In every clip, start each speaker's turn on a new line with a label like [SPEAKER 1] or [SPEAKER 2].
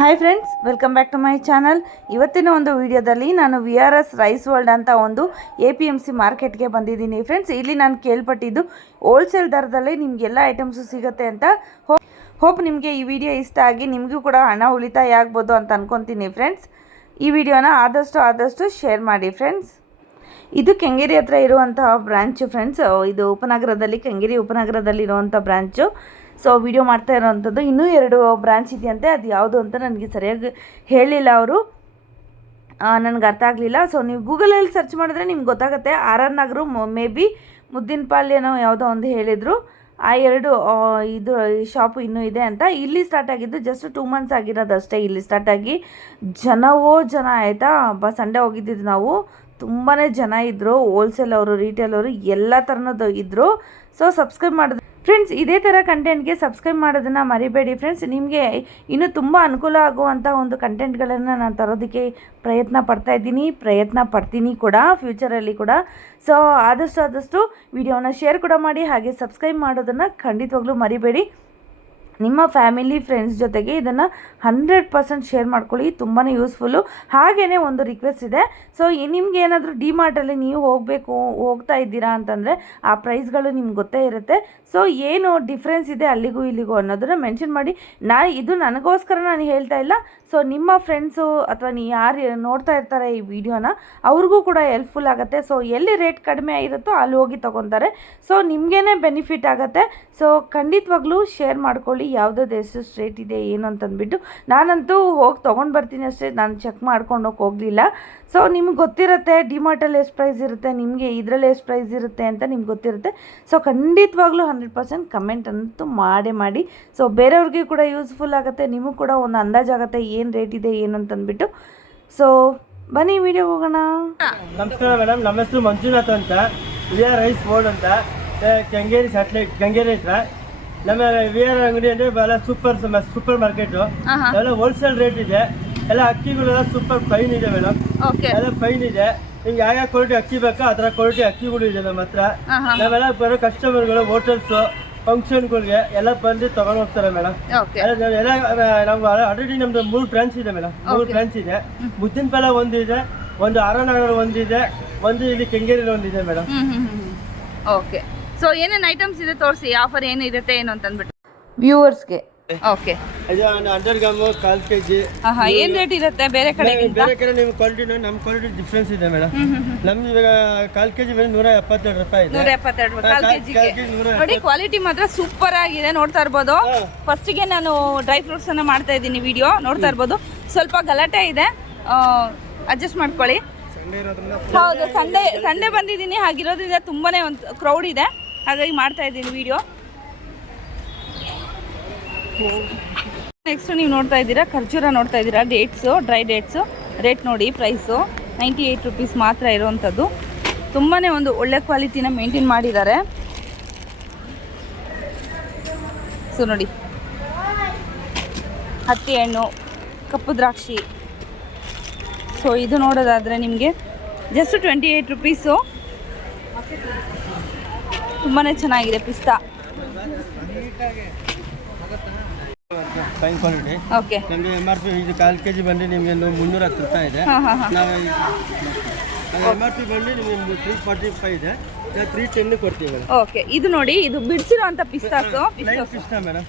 [SPEAKER 1] Hi friends welcome back to my channel ಇವತ್ತಿನ ಒಂದು ವಿಡಿಯೋದಲ್ಲಿ ನಾನು V R S rice world ಅಂತ ಒಂದು ಎ ಪಿ ಎಂ ಸಿ ಮಾರ್ಕೆಟ್ಗೆ ಬಂದಿದ್ದೀನಿ ಫ್ರೆಂಡ್ಸ್ ಇಲ್ಲಿ ನಾನು ಕೇಳ್ಪಟ್ಟಿದ್ದು ಹೋಲ್ಸೇಲ್ ದರದಲ್ಲಿ ನಿಮಗೆಲ್ಲ ಐಟಮ್ಸು ಸಿಗುತ್ತೆ ಅಂತ ಹೋಪ್ ನಿಮಗೆ ಈ ವಿಡಿಯೋ ಇಷ್ಟ ಆಗಿ ನಿಮಗೂ ಕೂಡ ಹಣ ಉಳಿತಾಯ ಆಗ್ಬೋದು ಅಂತ ಅನ್ಕೊತೀನಿ ಫ್ರೆಂಡ್ಸ್ ಈ ವಿಡಿಯೋನ ಆದಷ್ಟು ಆದಷ್ಟು ಶೇರ್ ಮಾಡಿ ಫ್ರೆಂಡ್ಸ್ ಇದು ಕೆಂಗೇರಿ ಹತ್ರ ಇರುವಂತಹ ಬ್ರಾಂಚು ಫ್ರೆಂಡ್ಸ್ ಇದು ಉಪನಗರದಲ್ಲಿ, ಕೆಂಗೇರಿ ಉಪನಗರದಲ್ಲಿ ಇರುವಂಥ ಬ್ರಾಂಚು ಸೊ ವಿಡಿಯೋ ಮಾಡ್ತಾ ಇರೋವಂಥದ್ದು ಇನ್ನೂ ಎರಡು ಬ್ರಾಂಚ್ ಇದೆಯಂತೆ, ಅದು ಯಾವುದು ಅಂತ ನನಗೆ ಸರಿಯಾಗಿ ಹೇಳಿಲ್ಲ ಅವರು. ನನಗೆ ಅರ್ಥ ಆಗಲಿಲ್ಲ. ಸೊ ನೀವು ಗೂಗಲಲ್ಲಿ ಸರ್ಚ್ ಮಾಡಿದ್ರೆ ನಿಮ್ಗೆ ಗೊತ್ತಾಗುತ್ತೆ. ಆರ್ ಆರ್ ನಗರು, ಮೇ ಬಿ ಮುದ್ದಿನ ಪಾಲ್ಯನೋ ಯಾವುದೋ ಒಂದು ಹೇಳಿದರು. ಆ ಎರಡು ಇದು ಶಾಪ್ ಇನ್ನೂ ಇದೆ ಅಂತ. ಇಲ್ಲಿ ಸ್ಟಾರ್ಟ್ ಆಗಿದ್ದು ಜಸ್ಟ್ ಟೂ ಮಂತ್ಸ್ ಆಗಿರೋದು ಅಷ್ಟೇ ಇಲ್ಲಿ ಸ್ಟಾರ್ಟ್ ಆಗಿ. ಜನವೋ ಜನ ಆಯಿತಾ? ಬ, ಸಂಡೇ ಹೋಗಿದ್ದಿದ್ದು ನಾವು. ತುಂಬಾ ಜನ ಇದ್ದರು ಹೋಲ್ಸೇಲ್ ಅವರು ರಿಟೇಲ್ ಅವರು, ಎಲ್ಲ ಥರನದ್ದು ಇದ್ದರು ಸೊ ಸಬ್ಸ್ಕ್ರೈಬ್ ಮಾಡಿದ್ರು ಫ್ರೆಂಡ್ಸ್ ಇದೇ ಥರ ಕಂಟೆಂಟ್ಗೆ ಸಬ್ಸ್ಕ್ರೈಬ್ ಮಾಡೋದನ್ನು ಮರಿಬೇಡಿ. ಫ್ರೆಂಡ್ಸ್ ನಿಮಗೆ ಇನ್ನೂ ತುಂಬ ಅನುಕೂಲ ಆಗುವಂಥ ಒಂದು ಕಂಟೆಂಟ್ಗಳನ್ನು ನಾನು ತರೋದಕ್ಕೆ ಪ್ರಯತ್ನ ಪಡ್ತಾ ಇದ್ದೀನಿ. ಪ್ರಯತ್ನ ಪಡ್ತೀನಿ ಕೂಡ ಫ್ಯೂಚರಲ್ಲಿ ಕೂಡ. ಸೊ ಆದಷ್ಟು ಆದಷ್ಟು ವಿಡಿಯೋನ ಶೇರ್ ಕೂಡ ಮಾಡಿ, ಹಾಗೆ ಸಬ್ಸ್ಕ್ರೈಬ್ ಮಾಡೋದನ್ನು ಖಂಡಿತವಾಗ್ಲೂ ಮರಿಬೇಡಿ. ನಿಮ್ಮ ಫ್ಯಾಮಿಲಿ, ಫ್ರೆಂಡ್ಸ್ ಜೊತೆಗೆ ಇದನ್ನು ಹಂಡ್ರೆಡ್ ಪರ್ಸೆಂಟ್ ಶೇರ್ ಮಾಡ್ಕೊಳ್ಳಿ ತುಂಬಾ ಯೂಸ್ಫುಲ್ಲು. ಹಾಗೇ ಒಂದು ರಿಕ್ವೆಸ್ಟ್ ಇದೆ. ಸೊ ನಿಮ್ಗೆ ಏನಾದರೂ ಡಿಮಾರ್ಟಲ್ಲಿ ನೀವು ಹೋಗಬೇಕು, ಹೋಗ್ತಾ ಇದ್ದೀರಾ ಅಂತಂದರೆ ಆ ಪ್ರೈಸ್ಗಳು ನಿಮ್ಗೆ ಗೊತ್ತೇ ಇರುತ್ತೆ. ಸೊ, ಏನು ಡಿಫ್ರೆನ್ಸ್ ಇದೆ ಅಲ್ಲಿಗೂ ಇಲ್ಲಿಗೂ ಅನ್ನೋದನ್ನು ಮೆನ್ಷನ್ ಮಾಡಿ. ನಾ, ಇದು ನನಗೋಸ್ಕರ ನಾನು ಹೇಳ್ತಾ ಇಲ್ಲ. ಸೊ, ನಿಮ್ಮ ಫ್ರೆಂಡ್ಸು ಅಥವಾ ನೀವು ಯಾರು ನೋಡ್ತಾ ಇರ್ತಾರೆ ಈ ವಿಡಿಯೋನ, ಅವ್ರಿಗೂ ಕೂಡ ಹೆಲ್ಪ್ಫುಲ್ ಆಗುತ್ತೆ. ಸೊ, ಎಲ್ಲಿ ರೇಟ್ ಕಡಿಮೆ ಆಗಿರುತ್ತೋ ಅಲ್ಲಿ ಹೋಗಿ ತೊಗೊತಾರೆ. ಸೊ, ನಿಮಗೇನೆ ಬೆನಿಫಿಟ್ ಆಗುತ್ತೆ. ಸೊ, ಖಂಡಿತವಾಗ್ಲೂ ಶೇರ್ ಮಾಡ್ಕೊಳ್ಳಿ. ಯಾವುದಾದ್ರು ಎಷ್ಟು ಸ್ಟ್ರೇಟ್ ಇದೆ, ಏನು ಅಂತಂದ್ಬಿಟ್ಟು ನಾನಂತೂ ಹೋಗಿ ತೊಗೊಂಡು ಬರ್ತೀನಿ ಅಷ್ಟೇ. ನಾನು ಚೆಕ್ ಮಾಡ್ಕೊಂಡು ಹೋಗಿ ಹೋಗಲಿಲ್ಲ. ಸೊ ನಿಮ್ಗೆ ಗೊತ್ತಿರುತ್ತೆ ಡಿಮಾರ್ಟಲ್ಲಿ ಎಷ್ಟು ಪ್ರೈಸ್ ಇರುತ್ತೆ, ನಿಮಗೆ ಇದರಲ್ಲಿ ಎಷ್ಟು ಪ್ರೈಸ್ ಇರುತ್ತೆ ಅಂತ ನಿಮ್ಗೆ ಗೊತ್ತಿರುತ್ತೆ. ಸೊ ಖಂಡಿತವಾಗ್ಲೂ ಹಂಡ್ರೆಡ್ ಪರ್ಸೆಂಟ್ ಕಮೆಂಟ್ ಅಂತೂ ಮಾಡೇ, ಮಾಡಿ. ಸೊ ಬೇರೆಯವ್ರಿಗೆ ಕೂಡ ಯೂಸ್ಫುಲ್ ಆಗುತ್ತೆ, ನಿಮಗೂ ಕೂಡ ಒಂದು ಅಂದಾಜಾಗುತ್ತೆ ಏನು ರೇಟ್ ಇದೆ, ಏನು ಅಂತಂದ್ಬಿಟ್ಟು ಸೊ ಬನ್ನಿ ವಿಡಿಯೋ ಹೋಗೋಣ.
[SPEAKER 2] ನಮಸ್ಕಾರ ಮೇಡಮ್ ನಮ್ಮ ಹೆಸರು ಮಂಜುನಾಥ್ ಅಂತ. ರೈಸ್ ಬೋರ್ಡ್ ಅಂತ. ಕೆಂಗೇರಿ ಸ್ಯಾಟ್ಲೈಟ್ ಕೆಂಗೇರಿ ಹತ್ರ. ನಮ್ಮ ವಿ ಆರ್ ಅಂಗಡಿ ಅಂದ್ರೆ ಬಹಳ ಸೂಪರ್ ಸೂಪರ್ ಮಾರ್ಕೆಟ್ ಎಲ್ಲ ಹೋಲ್ಸೇಲ್ ರೇಟ್ ಇದೆ. ಎಲ್ಲ ಅಕ್ಕಿಗಳೆಲ್ಲ ಸೂಪರ್ ಫೈನ್ ಇದೆ ಮೇಡಮ್ ಎಲ್ಲ ಫೈನ್ ಇದೆ. ನಿಮ್ಗೆ ಯಾವ ಯಾವ ಕ್ವಾಲಿಟಿ ಅಕ್ಕಿ ಬೇಕೋ ಅದರ ಕ್ವಾಲಿಟಿ ಅಕ್ಕಿಗಳು ಇದೆ ನಮ್ಮ ಹತ್ರ. ನಾವೆಲ್ಲ ಬರೋ ಕಸ್ಟಮರ್ಗಳು ಹೋಟೆಲ್ಸ್ ಫಂಕ್ಷನ್ಗಳಿಗೆ ಎಲ್ಲ ಬಂದು ತಗೊಂಡು ಹೋಗ್ತಾರೆ ಮೇಡಮ್ ಎಲ್ಲ ನಾವು ಆಲ್ರೆಡಿ ನಮ್ದು ಮೂರು ಬ್ರಾಂಚ್ ಇದೆ ಮೇಡಮ್ ಮೂರು ಬ್ರಾಂಚ್ ಇದೆ. ಮುದ್ದಿನ ಪಾಲ ಒಂದಿದೆ ಒಂದು ಆರನಗರ ಒಂದಿದೆ ಒಂದು ಇಲ್ಲಿ ಕೆಂಗೇರಿಲಿ ಒಂದಿದೆ ಮೇಡಮ್ ಓಕೆ
[SPEAKER 1] ಸೊ ಏನೇನು ಐಟಮ್ಸ್ ಇದೆ ತೋರಿಸಿ? ಆಫರ್ ಏನು ಇರುತ್ತೆ ಏನು ಅಂತ ಅಂದ್ಬಿಟ್ಟು. ವ್ಯೂವರ್ಸ್ಗೆ ಓಕೆ
[SPEAKER 2] ಇದು ಹಂಡ್ರೆಡ್ ಗ್ರಾಮು ಕಾಲು ಕೆ ಜಿ ಆಹಾ ಏನು ರೇಟ್ ಇರುತ್ತೆ ಬೇರೆ ಕಡೆ ಬೇರೆ ಕಡೆ ನಿಮ್ಮ ಕ್ವಾಲಿಟಿ ನಮ್ಮ ಕ್ವಾಲಿಟಿ ಡಿಫ್ರೆನ್ಸ್ ಇದೆ ಮೇಡಮ್ ನಮ್ದು ಇವಾಗ ಕಾಲು ಕೆ ಜಿ ಮೇಲೆ ನೂರ ಎಪ್ಪತ್ತೆರಡು ರೂಪಾಯಿ ಇದೆ. ನೂರ ಎಪ್ಪತ್ತೆರಡು ರೂಪಾಯಿ. ಕಾಲ್ ಕೆಜಿ ನೂರ ನೋಡಿ ಕ್ವಾಲಿಟಿ ಮಾತ್ರ ಸೂಪರ್ ಆಗಿದೆ ನೋಡ್ತಾ ಇರ್ಬೋದು.
[SPEAKER 1] ಫಸ್ಟಿಗೆ ನಾನು ಡ್ರೈ ಫ್ರೂಟ್ಸ್ ಅನ್ನ ಮಾಡ್ತಾ ಇದ್ದೀನಿ ವಿಡಿಯೋ ನೋಡ್ತಾ ಇರ್ಬೋದು. ಸ್ವಲ್ಪ ಗಲಾಟೆ ಇದೆ. ಅಡ್ಜಸ್ಟ್ ಮಾಡ್ಕೊಳ್ಳಿ. ಹೌದು ಸಂಡೇ ಸಂಡೇ ಬಂದಿದ್ದೀನಿ ಹಾಗಿರೋದ್ರಿಂದ ತುಂಬಾನೇ ಒಂದು ಕ್ರೌಡ್ ಇದೆ. ಹಾಗಾಗಿ ಮಾಡ್ತಾ ಇದ್ದೀನಿ ವಿಡಿಯೋ ನೆಕ್ಸ್ಟ್ ನೀವು ನೋಡ್ತಾ ಇದ್ದೀರಾ, ಖರ್ಜೂರ ನೋಡ್ತಾ ಇದ್ದೀರಾ ಡೇಟ್ಸು ಡ್ರೈ ಡೇಟ್ಸು ರೇಟ್ ನೋಡಿ ಪ್ರೈಸು ನೈಂಟಿ ಏಯ್ಟ್ ರುಪೀಸ್ ಮಾತ್ರ ಇರೋವಂಥದ್ದು. ತುಂಬಾ ಒಂದು ಒಳ್ಳೆ ಕ್ವಾಲಿಟಿನ ಮೇಂಟೈನ್ ಮಾಡಿದ್ದಾರೆ. ಸೊ ನೋಡಿ, ಹತ್ತಿ ಹಣ್ಣು, ಕಪ್ಪು ದ್ರಾಕ್ಷಿ. ಸೊ ಇದು ನೋಡೋದಾದರೆ ನಿಮಗೆ ಜಸ್ಟ್ ಟ್ವೆಂಟಿ ಏಯ್ಟ್ ರುಪೀಸು ತುಂಬಾ ಚೆನ್ನಾಗಿದೆ ಪಿಸ್ತಾ.
[SPEAKER 2] Fine quality okay. ನಮಗೆ ಎಂ ಆರ್ ಪಿ ಇದು ಕಾಲು ಕೆ ಜಿ ಬಂದು ನಿಮಗೆ ಮುನ್ನೂರ ಹತ್ತು ರೂಪಾಯಿ ಇದೆ. ನಾವು ಎಂ ಆರ್ ಪಿ ಬಂದು ನಿಮಗೆ ತ್ರೀ ಫಾರ್ಟಿ ಫೈವ್
[SPEAKER 1] ಇದೆ. ತ್ರೀ ಟೆನ್ ಕೊಡ್ತೀವಿ ಮೇಡಮ್ ಓಕೆ ಇದು ನೋಡಿ ಇದು ಬಿಡಿಸಿರುವಂತ ಪಿಸ್ತಾಸು
[SPEAKER 2] line fish madam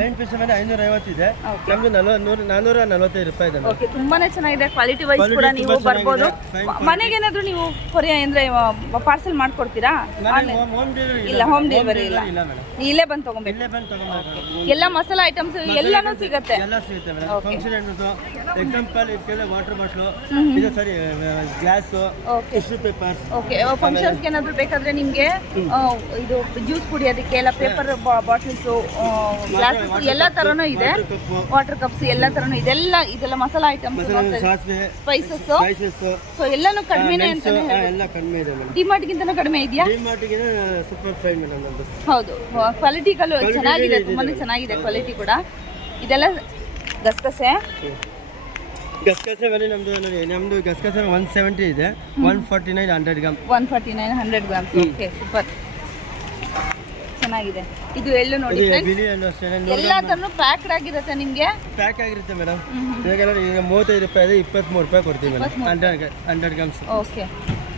[SPEAKER 1] line fish ಮೇಲೆ ಐನೂರ ಐವತ್ತಿದೆ ನಮ್ಗೆ ನಲ್ವ ನೂರ ನಲ್ವತ್ತೈದು ರೂಪಾಯಿ ಇದೆ ಓಕೆ ತುಂಬಾನೇ ಚೆನ್ನಾಗಿದೆ. ಕ್ವಾಲಿಟಿ ವೈಸ್ ಕೂಡ ನೀವು ಬರ್ಬೋದು. ಮನೆಗೆ ಏನಾದರೂ ನೀವು ಕೊರಿಯ ಅಂದರೆ ಪಾರ್ಸೆಲ್ ಮಾಡ್ಕೊಡ್ತೀರಾ?
[SPEAKER 2] ಇಲ್ಲ ಹೋಮ್ ಡೆಲಿವರಿ ಇಲ್ಲ. ಇಲ್ಲ ಬಂದು ತಗೊಬೇಕು. ಎಲ್ಲ ಮಸಾಲಾ ಐಟಮ್ಸ್ ಎಲ್ಲಾನು ಸಿಗುತ್ತೆ. ಎಲ್ಲ ಸಿಗುತ್ತೆ ಮೇಡಮ್ ಫಂಕ್ಷನ್ ಎಕ್ಸಾಂಪಲ್ ಇದಕ್ಕೆಲ್ಲ ವಾಟರ್ ಬಾಟ್ಲು ಇದು ಸರಿ glass
[SPEAKER 1] okay tissue papers okay ಫಂಕ್ಷನ್ಸ್ಗೆ ಏನಾದರೂ ಬೇಕಾದ್ರೆ ನಿಮಗೆ ಇದು ಜ್ಯೂಸ್ ಕುಡಿಯೋದಕ್ಕೆ ಎಲ್ಲ ಪೇಪರ್ ಬಾಟಲ್ಸು ಗ್ಲಾಸಸ್ ಎಲ್ಲ ಥರನೂ ಇದೆ. ವಾಟರ್ ಕಪ್ಸ್ ಎಲ್ಲ ಥರನೂ ಇದೆಲ್ಲ ಇದೆಲ್ಲ ಮಸಾಲ ಐಟಮ್ಸ್ ಸ್ಪೈಸಸ್ ಸೊ ಎಲ್ಲಾನು ಕಡಿಮೆನೇ ಮೇಡಮ್. ಡಿಮಾರ್ಟ್ಗಿಂತನೂ ಕಡಿಮೆ ಇದೆಯಾ? ಹೌದು. ಕ್ವಾಲಿಟಿಗಳು ಚೆನ್ನಾಗಿದೆ ತುಂಬಾನೇ ಚೆನ್ನಾಗಿದೆ ಕ್ವಾಲಿಟಿ ಕೂಡ. ಇದೆಲ್ಲ ಗಸಗಸೆ.
[SPEAKER 2] ಗಸಗಸೆ ಬೆಲೆ ನಮ್ದು ನೋಡಿ ನಮ್ದು ಗಸಗಸೆ ಒನ್ ಸೆವೆಂಟಿ ಇದೆ. One forty nine hundred gram.
[SPEAKER 1] One forty nine hundred grams okay super ಚೆನ್ನಾಗಿದೆ. ಇದು ಎಳ್ಳು ನೋಡಿ ಇದು. ಬಿಳಿ ಹಣ್ಣು ಅಷ್ಟೇ. ಎಲ್ಲದನ್ನು ತರನು ಪ್ಯಾಕ್ಡ್ ಆಗಿರುತ್ತೆ ನಿಮಗೆ?
[SPEAKER 2] ಪ್ಯಾಕ್ ಆಗಿರುತ್ತೆ ಮೇಡಮ್ ಇವಾಗೆಲ್ಲ ಈಗ ಮೂವತ್ತೈದು ರೂಪಾಯಿ ಇದೆ ಇಪ್ಪತ್ತ್ಮೂರು ರೂಪಾಯಿ ಕೊಡ್ತೀವಿ
[SPEAKER 1] madam hundred hundred grams okay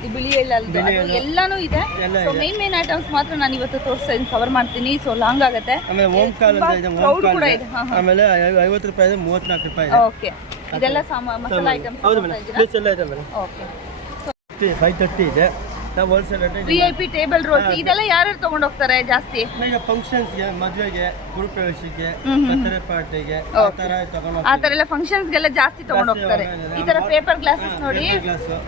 [SPEAKER 1] ಈ ಬಿಳಿ ಎಳ್ಳಲ್ದು ಬಿಳಿ ಅದು ಎಳ್ಳು. ಎಲ್ಲಾನು ಇದೆ. ಸೊ. ಮೇನ್ ಮೇನ್ ಐಟಮ್ಸ್ ಮಾತ್ರ ನಾನು ಇವತ್ತು ತೋರಿಸ್ತಾ ಕವರ್ ಮಾಡ್ತೀನಿ. ಸೊ ಲಾಂಗ್ ಆಗುತ್ತೆ. ಆಮೇಲೆ ಓಂ ಕಾಲ್ ಅಂತ ಇದೆ ಓಂ ಕಾಲ್ ಕೂಡ ಇದೆ. ಆಮೇಲೆ ಐವತ್ತು ರೂಪಾಯಿ ಇದೆ ಮೂವತ್ತ್ನಾಲ್ಕು ರೂಪಾಯಿ ಇದೆ. ಓಕೆ ಇದೆಲ್ಲ ಸಾಮ ಮಸಾಲಾ ಐಟಮ್ಸ್ ಹೌದು ಮೇಡಮ್ ಪ್ಲೇಸ್ ಎಲ್ಲ ಇದೆ ಮೇಡಮ್ ಓಕೆ ಫೈವ್ ತರ್ಟಿ ಇದೆ. ನಾವು wholesale rate V I P table rolls ಇದೆಲ್ಲ ಯಾರ್ಯಾರು ತಗೊಂಡ್ ಹೋಗ್ತಾರೆ ಜಾಸ್ತಿ?
[SPEAKER 2] ಈಗ ಫಂಕ್ಷನ್ಸ್ಗೆ ಮದುವೆಗೆ ಗುರುಪ್ರವೇಶಕ್ಕೆ
[SPEAKER 1] ಬರ್ತಡೇ ಪಾರ್ಟಿಗೆ ಆ ಥರ ತಗೊಂಡು ಆ ತರ ಎಲ್ಲ ಫಂಕ್ಷನ್ಸ್ಗೆಲ್ಲ ಜಾಸ್ತಿ ತಗೊಂಡ್ ಹೋಗ್ತಾರೆ. ಈ ತರ ಪೇಪರ್ ಗ್ಲಾಸಸ್ ನೋಡಿ.